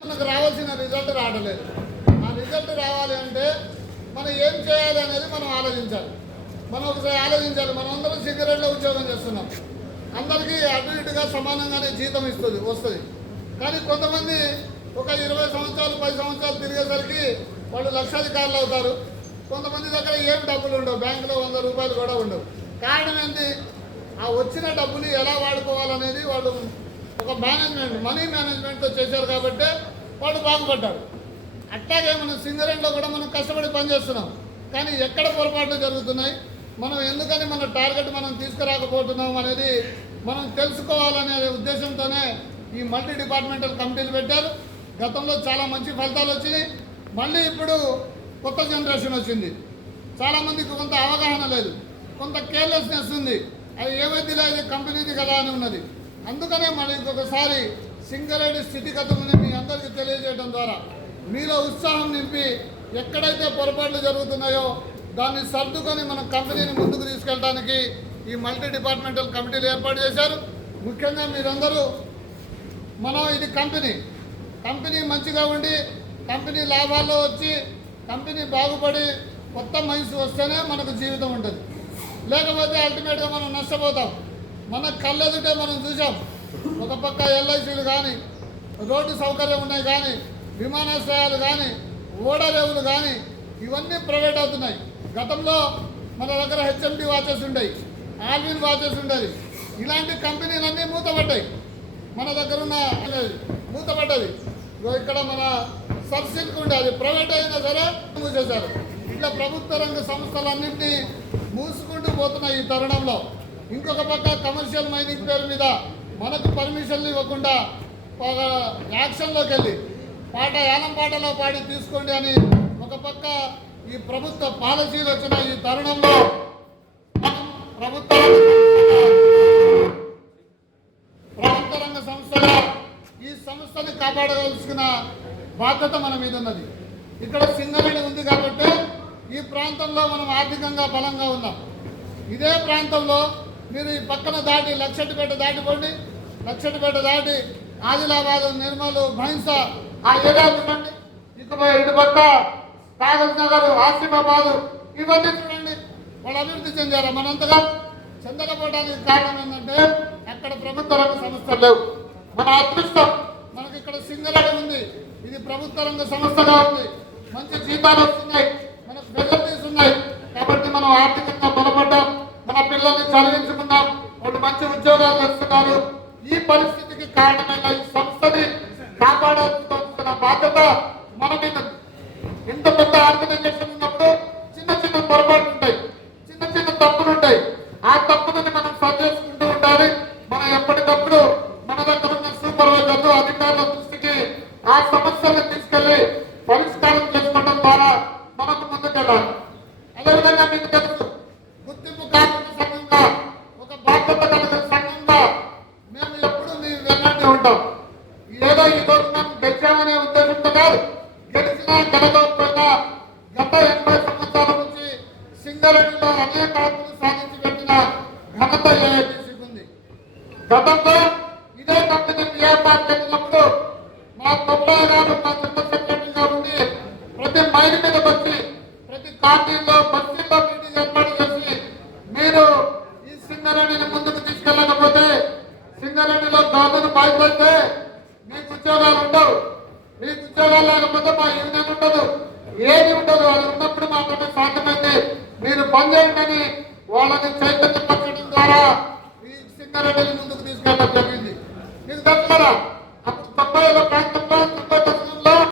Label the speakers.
Speaker 1: మనకు రావాల్సిన రిజల్ట్ రావట్లేదు. ఆ రిజల్ట్ రావాలి అంటే మనం ఏం చేయాలి అనేది మనం ఆలోచించాలి. మనం ఒకసారి ఆలోచించాలి. మనం అందరం సిగరెట్లో ఉద్యోగం చేస్తున్నాం. అందరికీ అటు ఇటుగా సమానంగానే జీతం ఇస్తుంది వస్తుంది. కానీ కొంతమంది ఒక ఇరవై సంవత్సరాలు పది సంవత్సరాలు తిరిగేసరికి వాళ్ళు లక్షాధికారులు అవుతారు. కొంతమంది దగ్గర ఏం డబ్బులు ఉండవు. బ్యాంకులో వంద రూపాయలు కూడా ఉండవు. కారణం ఏంటి? ఆ వచ్చిన డబ్బులు ఎలా వాడుకోవాలనేది వాళ్ళు ఒక మేనేజ్మెంట్ మనీ మేనేజ్మెంట్తో చేశారు కాబట్టి వాళ్ళు బాగుపడ్డారు. అట్లాగే మనం సింగరేణిలో కూడా మనం కష్టపడి పనిచేస్తున్నాం. కానీ ఎక్కడ పొరపాట్లు జరుగుతున్నాయి? మనం ఎందుకని మన టార్గెట్ మనం తీసుకురాకపోతున్నాం అనేది మనం తెలుసుకోవాలనే ఉద్దేశంతోనే ఈ మల్టీ డిపార్ట్మెంటల్ కమిటీలు పెట్టారు. గతంలో చాలా మంచి ఫలితాలు వచ్చినాయి. మళ్ళీ ఇప్పుడు కొత్త జనరేషన్ వచ్చింది. చాలామందికి కొంత అవగాహన లేదు. కొంత కేర్లెస్నెస్ ఉంది. అది ఏమైంది లేదు కంపెనీది కదా అని ఉన్నది. అందుకనే మళ్ళీ ఇంకొకసారి సింగరేణి స్థితిగతులని మీ అందరికీ తెలియజేయడం ద్వారా మీలో ఉత్సాహం నింపి ఎక్కడైతే పొరపాట్లు జరుగుతున్నాయో దాన్ని సర్దుకొని మన కంపెనీని ముందుకు తీసుకెళ్ళడానికి ఈ మల్టీ డిపార్ట్మెంటల్ కమిటీలు ఏర్పాటు చేశారు. ముఖ్యంగా మీరందరూ మనం ఇది కంపెనీ. కంపెనీ మంచిగా ఉండి కంపెనీ లాభాల్లో వచ్చి కంపెనీ బాగుపడి కొత్త మనిషి వస్తేనే మనకు జీవితం ఉంటుంది. లేకపోతే అల్టిమేట్గా మనం నష్టపోతాం. మన కళ్ళెదుటే మనం చూసాం ఒక పక్క ఎల్ఐసీలు కానీ రోడ్డు సౌకర్యం ఉన్నాయి కానీ విమానాశ్రయాలు కానీ ఓడరేవులు కానీ ఇవన్నీ ప్రైవేట్ అవుతున్నాయి. గతంలో మన దగ్గర హెచ్ఎండి వాచెస్ ఉండేవి ఆల్విన్ వాచెస్ ఉండేది ఇలాంటి కంపెనీలన్నీ మూతపడ్డాయి. మన దగ్గర ఉన్న మూతపడ్డది. ఇక్కడ మన సబ్సిడీ ఉండే అది ప్రైవేట్ అయినా సరే మూసేశారు. ఇట్లా ప్రభుత్వ రంగ సంస్థలన్నింటినీ మూసుకుంటూ పోతున్నాయి ఈ తరుణంలో. ఇంకొక పక్క కమర్షియల్ మైనింగ్ పేరు మీద మనకు పర్మిషన్లు ఇవ్వకుండా ఒక యాక్షన్లోకి వెళ్ళి పాట యానం పాటలో పాడి తీసుకోండి అని ఒక పక్క ఈ ప్రభుత్వ పాలసీలు వచ్చిన ఈ తరుణంలో మనం ప్రభుత్వ ప్రభుత్వ రంగ సంస్థగా ఈ సంస్థని కాపాడవలసిన బాధ్యత మన మీద ఉన్నది. ఇక్కడ సింగరేణి ఉంది కాబట్టి ఈ ప్రాంతంలో మనం ఆర్థికంగా బలంగా ఉన్నాం. ఇదే ప్రాంతంలో మీరు ఈ పక్కన దాటి లక్షటిపేట దాటిపోండి. లక్షటిపేట దాటి ఆదిలాబాద్ నిర్మల్ భైంస ఆ ఏరియా చూడండి ఇకపై ఇటు పక్క కాగజ్ నగర్ ఆసిఫాబాద్ ఇవన్నీ చూడండి. వాళ్ళు అభివృద్ధి చెందారు. మనంతగా చెందకపోవడానికి కారణం ఏంటంటే అక్కడ ప్రభుత్వ రంగ సంస్థలు లేవు. మన అదృష్టం మనకి ఇక్కడ సింగరేణి ఉంది. ఇది ప్రభుత్వ రంగ సంస్థగా ఉంది. మంచి జీతాలు వస్తున్నాయి మనకు ఫెసిలిటీస్ ఉన్నాయి కాబట్టి మనం ఆర్థికంగా బలపడ్డాం మన పిల్లల్ని చదివించుకున్నాం వాళ్ళు మంచి ఉద్యోగాలు చేస్తున్నారు ఈ పరిస్థితికి కారణమైన ఈ సంస్థని కాపాడాల్సిన బాధ్యత మన మీద ఇంత పెద్ద ఆర్గనైజేషన్ ఉన్నప్పుడు చిన్న చిన్న పొరపాట్లు ఉంటాయి. చిన్న చిన్న తప్పులు ఉంటాయి. ఆ తప్పులని మనం సరి ఉండాలి. మనం ఎప్పటికప్పుడు మన దగ్గర ఉన్న సూపర్వైజర్లు అధికారుల దృష్టికి ఆ సమస్యలను తీసుకెళ్ళి పరిష్కారం చేసుకోవడం ద్వారా మనకు ముందుకెళ్ళాలి. అదేవిధంగా మీకు తెలుసు ఏదో ఈ గెలిచామనే ఉద్దేశంతో కాదు. గెలిచినా గెలకపోయినా గత ఎనభై సంవత్సరాల నుంచి సింగరేణిలో అనేక హక్కులు సాధించి పెట్టిన ఘనత ఏఐటీసీకి ఉంది. గతంలో ఇదే కంపెనీ టీఆర్ఆర్ పెట్టినప్పుడు మా తొంభై మీకు ఉద్యోగాలు లేకపోతే మా యూనియన్ ఉండదు ఏది ఉండదు అది ఉన్నప్పుడు మాత్రమే సాధ్యమైంది మీరు పని చేయండి వాళ్ళని చైతన్యం